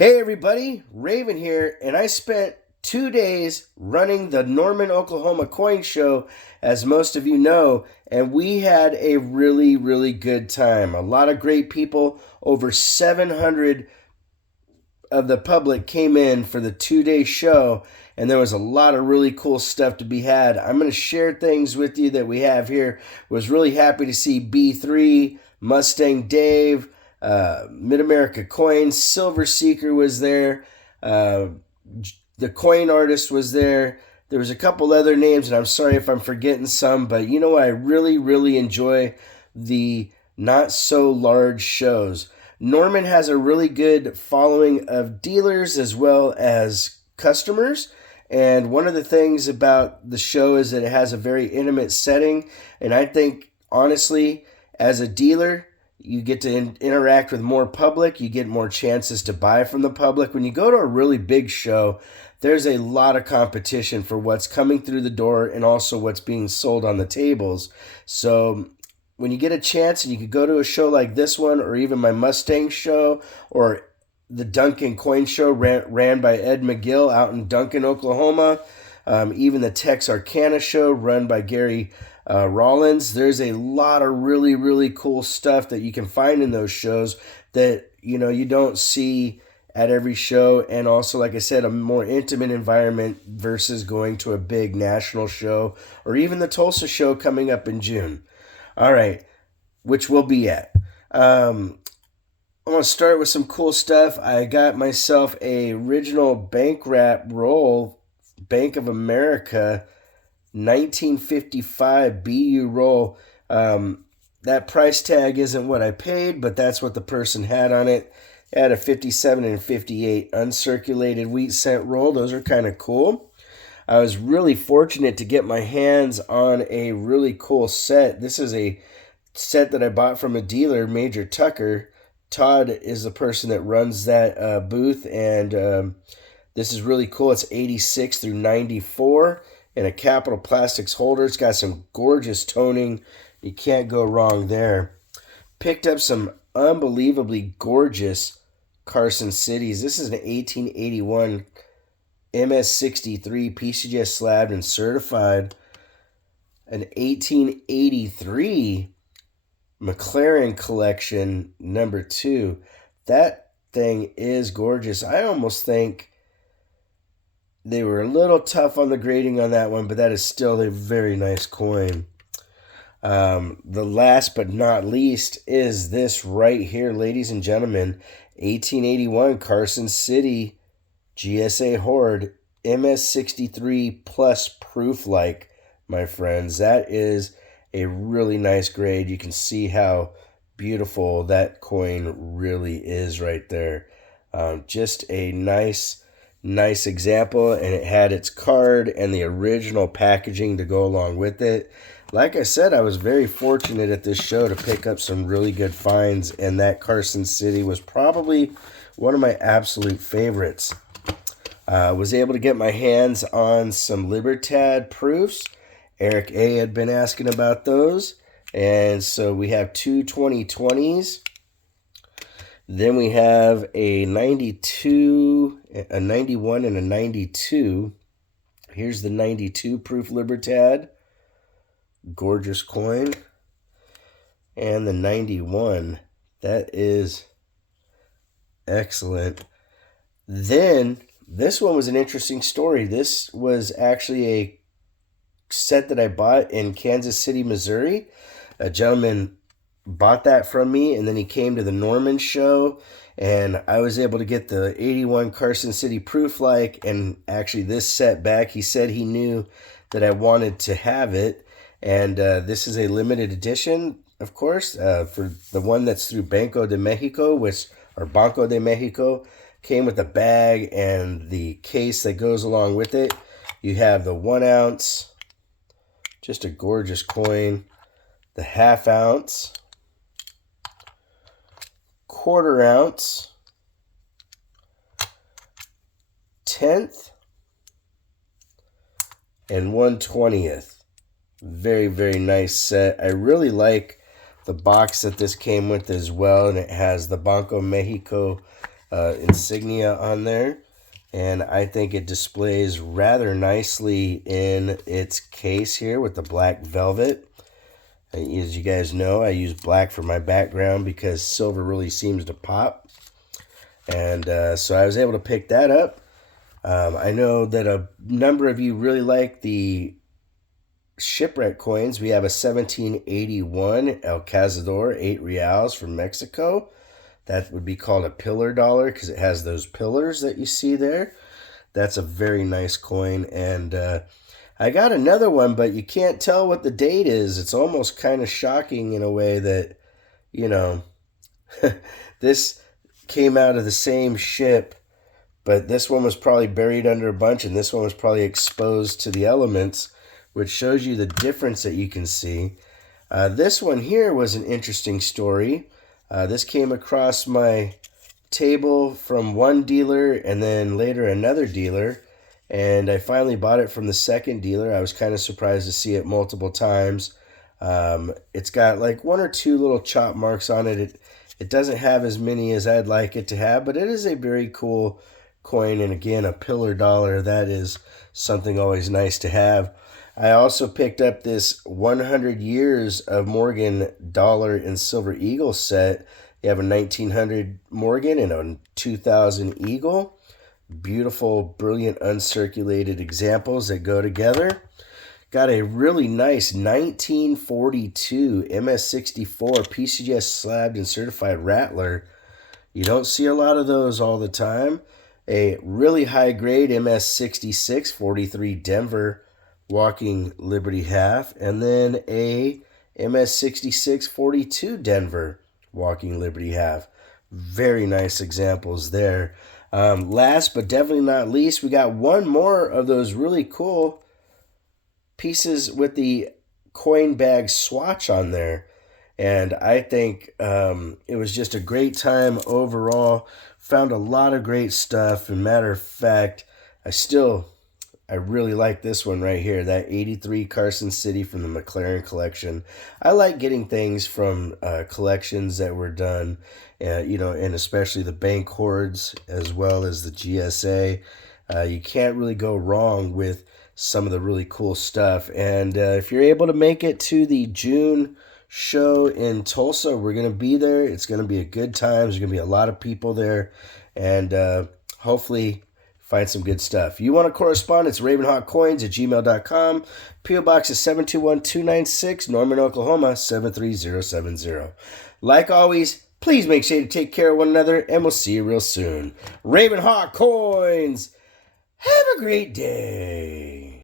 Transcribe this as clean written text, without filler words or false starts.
Hey everybody, Raven here, and I spent 2 days running the Norman, Oklahoma coin show, as most of you know, and we had a really good time. A lot of great people, over 700 of the public came in for the 2 day show, and there was a lot of really cool stuff to be had. I'm going to share things with you that we have here. Was really happy to see B3, Mustang Dave, Mid America Coins, Silver Seeker was there, the Coin Artist was there. There was a couple other names, and I'm sorry if I'm forgetting some, but you know what? I really enjoy the not so large shows. Norman has a really good following of dealers as well as customers. And one of the things about the show is that it has a very intimate setting. And I think, honestly, as a dealer, you get to interact with more public. You get more chances to buy from the public. When you go to a really big show, there's a lot of competition for what's coming through the door and also what's being sold on the tables. So when you get a chance and you could go to a show like this one, or even my Mustang show, or the Duncan Coin Show ran by Ed McGill out in Duncan, Oklahoma, even the Texarkana show run by Gary Rollins. There's a lot of really cool stuff that you can find in those shows that you don't see at every show, and also, like I said, a more intimate environment versus going to a big national show or even the Tulsa show coming up in June. All right, which we'll be at. I'm going to start with some cool stuff. I got myself a original bank wrap roll, Bank of America 1955 BU roll. That price tag isn't what I paid, but that's what the person had on it. It had a 57 and 58 uncirculated wheat cent roll. Those are kind of cool. I was really fortunate to get my hands on a really cool set. This is a set that I bought from a dealer, Major Tucker. Todd is the person that runs that booth, and this is really cool. It's 86 through 94 in a Capital Plastics holder. It's got some gorgeous toning. You can't go wrong there. Picked up some unbelievably gorgeous Carson Cities. This is an 1881 MS63 PCGS slabbed and certified. An 1883 McLaren Collection number 2. That thing is gorgeous. I almost think they were a little tough on the grading on that one, but that is still a very nice coin. The last but not least is this right here, ladies and gentlemen. 1881 Carson City GSA Horde MS63 plus proof like, my friends. That is a really nice grade. You can see how beautiful that coin really is right there. Just a nice example, and it had its card and the original packaging to go along with it. Like I said, I was very fortunate at this show to pick up some really good finds, and that Carson City was probably one of my absolute favorites. Was able to get my hands on some Libertad proofs. Eric A. had been asking about those, and so we have two 2020s. Then we have a 92, a 91, and a 92. Here's the 92 proof Libertad. Gorgeous coin. And the 91. That is excellent. Then, this one was an interesting story. This was actually a set that I bought in Kansas City, Missouri. A gentleman bought that from me, and then he came to the Norman show, and I was able to get the 81 Carson City proof like, and actually this set back. He said he knew that I wanted to have it, and this is a limited edition, of course, for the one that's through Banco de Mexico, Banco de Mexico. Came with a bag and the case that goes along with it. You have the 1 ounce, just a gorgeous coin, the half ounce, quarter ounce, 10th, and 1/20th. Very nice set. I really like the box that this came with as well, and it has the Banco Mexico insignia on there. And I think it displays rather nicely in its case here with the black velvet. As you guys know, I use black for my background because silver really seems to pop. And so I was able to pick that up. I know that a number of you really like the Shipwreck coins. We have a 1781 El Cazador, 8 reals from Mexico. That would be called a pillar dollar because it has those pillars that you see there. That's a very nice coin. And I got another one, but you can't tell what the date is. It's almost kind of shocking in a way that, you know, this came out of the same ship, but this one was probably buried under a bunch, and this one was probably exposed to the elements, which shows you the difference that you can see. This one here was an interesting story. This came across my table from one dealer and then later another dealer, and I finally bought it from the second dealer. I was kind of surprised to see it multiple times. It's got like one or two little chop marks on it. It doesn't have as many as I'd like it to have, but it is a very cool coin, and again, a pillar dollar. That is something always nice to have. I also picked up this 100 years of Morgan dollar and silver eagle set. You have a 1900 Morgan and a 2000 eagle. Beautiful, brilliant, uncirculated examples that go together. Got a really nice 1942 MS64 PCGS slabbed and certified rattler. You don't see a lot of those all the time. A really high grade MS66 43 Denver walking Liberty half, and then a MS66 42 Denver walking Liberty half. Very nice examples there. Last but definitely not least, we got one more of those really cool pieces with the coin bag swatch on there. And I think it was just a great time overall. Found a lot of great stuff. And matter of fact, I really like this one right here, that 83 Carson City from the McLaren collection. I like getting things from collections that were done, and especially the bank hoards as well as the GSA. You can't really go wrong with some of the really cool stuff. And if you're able to make it to the June show in Tulsa, we're going to be there. It's going to be a good time. There's going to be a lot of people there, and hopefully find some good stuff. You want to correspond? It's ravenhawkcoins@gmail.com. P.O. Box is 721-296, Norman, Oklahoma, 73070. Like always, please make sure to take care of one another, and we'll see you real soon. Ravenhawk Coins, have a great day.